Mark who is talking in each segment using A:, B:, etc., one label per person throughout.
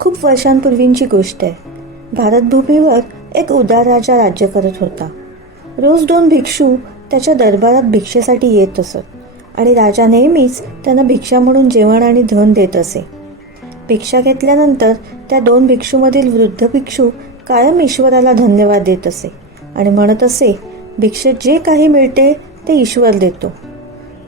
A: खूप वर्षांपूर्वींची गोष्ट आहे. भारतभूमीवर एक उदार राजा राज्य करत होता. रोज दोन भिक्षू त्याच्या दरबारात भिक्षेसाठी येत असत आणि राजा नेहमीच त्यांना भिक्षा म्हणून जेवण आणि धन देत असे. भिक्षा घेतल्यानंतर त्या दोन भिक्षूमधील वृद्ध भिक्षू कायम ईश्वराला धन्यवाद देत असे आणि म्हणत असे भिक्षेत जे काही मिळते ते ईश्वर देतो.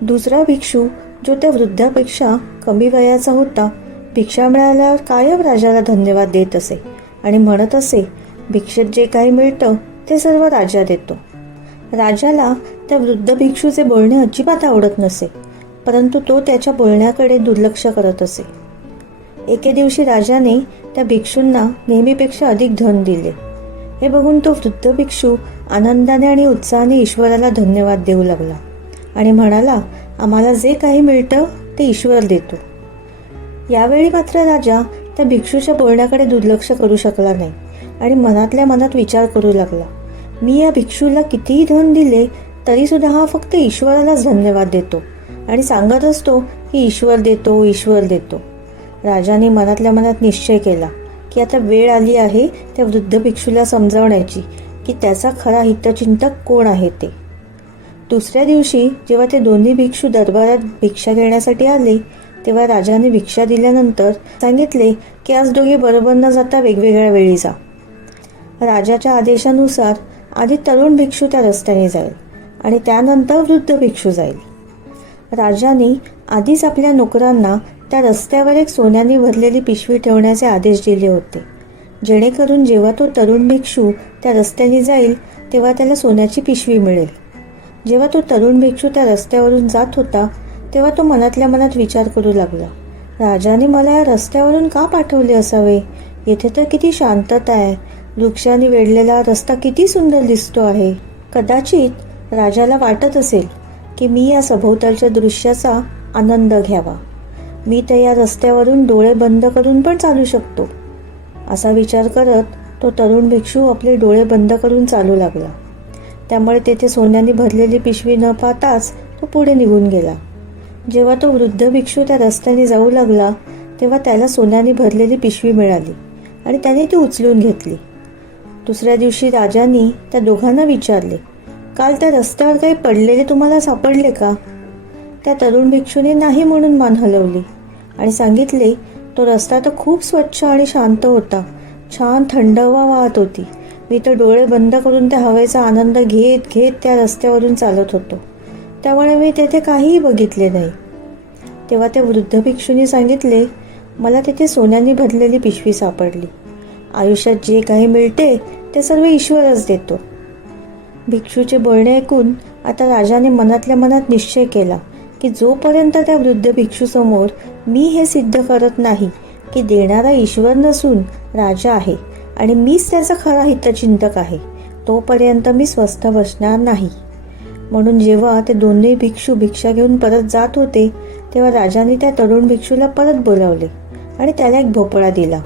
A: दुसरा भिक्षू जो त्या वृद्धापेक्षा कमी वयाचा होता भिक्षा मिळाल्यावर कायम राजाला धन्यवाद देत असे आणि म्हणत असे भिक्षेत जे काही मिळतं ते सर्व राजा देतो. राजाला त्या वृद्ध भिक्षूचे बोलणे अजिबात आवडत नसे परंतु तो त्याच्या बोलण्याकडे दुर्लक्ष करत असे. एके दिवशी राजाने त्या भिक्षूंना नेहमीपेक्षा अधिक धन दिले. हे बघून तो वृद्ध भिक्षू आनंदाने आणि उत्साहाने ईश्वराला धन्यवाद देऊ लागला आणि म्हणाला आम्हाला जे काही मिळतं ते ईश्वर देतो. यावेळी मात्र राजा त्या भिक्षूच्या बोलण्याकडे दुर्लक्ष करू शकला नाही आणि मनातल्या मनात विचार करू लागला. मी या भिक्षूला कितीही धन दिले तरी सुद्धा हा फक्त ईश्वरालाच धन्यवाद देतो आणि सांगत असतो की ईश्वर देतो ईश्वर देतो. राजाने मनातल्या मनात निश्चय केला की आता वेळ आली आहे त्या वृद्ध भिक्षूला समजावण्याची की त्याचा खरा हितचिंतक कोण आहे ते? दुसऱ्या दिवशी जेव्हा ते दोन्ही भिक्षू दरबारात भिक्षा घेण्यासाठी आले तेव्हा राजाने भिक्षा दिल्यानंतर सांगितले की आज दोघे बरोबर न जाता वेगवेगळ्या वेळी जा. राजाच्या आदेशानुसार आधी तरुण भिक्षू त्या रस्त्याने जाईल आणि त्यानंतर वृद्ध भिक्षू जाईल. राजाने आधीच आपल्या नोकरांना त्या रस्त्यावर एक सोन्याने भरलेली पिशवी ठेवण्याचे आदेश दिले होते. जेणेकरून जेव्हा तो तरुण भिक्षू त्या रस्त्याने जाईल तेव्हा त्याला सोन्याची पिशवी मिळेल. जेव्हा तो तरुण भिक्षू त्या रस्त्यावरून जात होता तेव्हा तो मनातल्या मनात विचार करू लागला. राजाने मला या रस्त्यावरून का पाठवले असावे? येथे तर किती शांतता आहे. वृक्षाने वेढलेला रस्ता किती सुंदर दिसतो आहे. कदाचित राजाला वाटत असेल की मी या सभोवतालच्या दृश्याचा आनंद घ्यावा. मी तर या रस्त्यावरून डोळे बंद करून पण चालू शकतो. असा विचार करत तो तरुण भिक्षू आपले डोळे बंद करून चालू लागला. त्यामुळे तेथे सोन्याने भरलेली पिशवी न पाहताच तो पुढे निघून गेला. जेव्हा तो वृद्ध भिक्षू त्या रस्त्याने जाऊ लागला तेव्हा त्याला सोन्याने भरलेली पिशवी मिळाली आणि त्याने ती उचलून घेतली. दुसऱ्या दिवशी राजांनी त्या दोघांना विचारले काल त्या रस्त्यावर काही पडलेले तुम्हाला सापडले का? त्या तरुण भिक्षूने नाही म्हणून मान हलवली आणि सांगितले तो रस्ता तर खूप स्वच्छ आणि शांत होता. छान थंड हवा वाहत होती. मी तर डोळे बंद करून त्या हवेचा आनंद घेत घेत त्या रस्त्यावरून चालत होतो. त्यामुळे मी तेथे काहीही बघितले नाही. तेव्हा त्या वृद्ध भिक्षूने सांगितले मला तिथे सोन्याने भरलेली पिशवी सापडली. आयुष्यात जे काही मिळते ते सर्व ईश्वरच देतो. भिक्षूचे बोलणे ऐकून आता राजाने मनातल्या मनात निश्चय केला की जोपर्यंत त्या वृद्ध भिक्षूसमोर मी हे सिद्ध करत नाही की देणारा ईश्वर नसून राजा आहे आणि मीच त्याचा खरा हितचिंतक आहे तोपर्यंत मी स्वस्थ बसणार नाही. म्हणून जेव्हा ते दोन्ही भिक्षू भिक्षा घेऊन परत जात होते तेव्हा राजाने त्या तरुण भिक्षूला परत बोलावले आणि त्याला एक भोपळा दिला.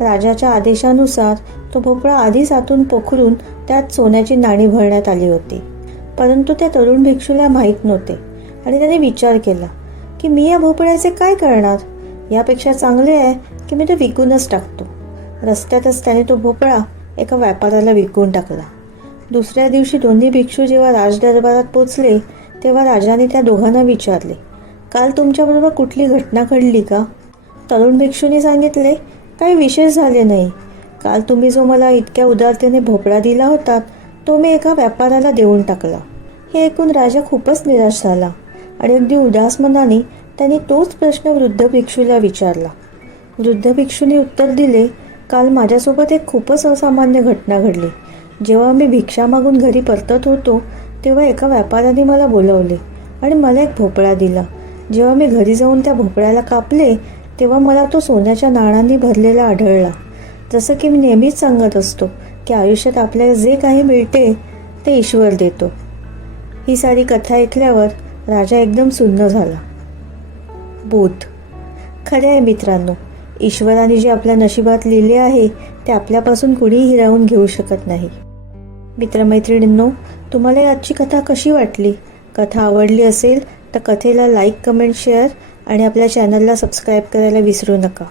A: राजाच्या आदेशानुसार तो भोपळा आधीच आतून पोखरून त्यात सोन्याची नाणी भरण्यात आली होती. परंतु त्या तरुण भिक्षूला माहीत नव्हते आणि त्याने विचार केला की मी या भोपळ्याचे काय करणार? यापेक्षा चांगले आहे की मी तो विकूनच टाकतो. रस्त्यातच त्याने तो भोपळा एका व्यापाऱ्याला विकून टाकला. दुसऱ्या दिवशी दोन्ही भिक्षू जेव्हा राजदरबारात पोचले तेव्हा राजाने त्या दोघांना विचारले काल तुमच्याबरोबर कुठली घटना घडली का? तरुण भिक्षूने सांगितले काही विशेष झाले नाही. काल तुम्ही जो मला इतक्या उदारतेने भोपळा दिला होता तो मी एका व्यापाराला देऊन टाकला. हे ऐकून राजा खूपच निराश झाला आणि अगदी उदास मनाने त्याने तोच प्रश्न वृद्ध भिक्षूला विचारला. वृद्ध भिक्षूने उत्तर दिले काल माझ्यासोबत एक खूपच असामान्य घटना घडली. जेव्हा मी भिक्षा मागून घरी परतत होतो तेव्हा एका व्यापाऱ्याने मला बोलवले आणि मला एक भोपळा दिला. जेव्हा मी घरी जाऊन त्या भोपळ्याला कापले तेव्हा मला तो सोन्याच्या नाणांनी भरलेला आढळला. जसं की मी नेहमीच सांगत असतो की आयुष्यात आपल्याला जे काही मिळते ते ईश्वर देतो. ही सारी कथा ऐकल्यावर राजा एकदम सुन्न झाला. बोध. खरे आहे मित्रांनो ईश्वराने जे आपल्या नशिबात लिहिले आहे ते आपल्यापासून कुणीही हिरावून घेऊ शकत नाही. मित्रमैत्रिणींनो तुम्हाला आजची कथा कशी वाटली? कथा आवडली असेल तर कथेला लाईक कमेंट शेअर आणि आपल्या चॅनलला सबस्क्राईब करायला विसरू नका.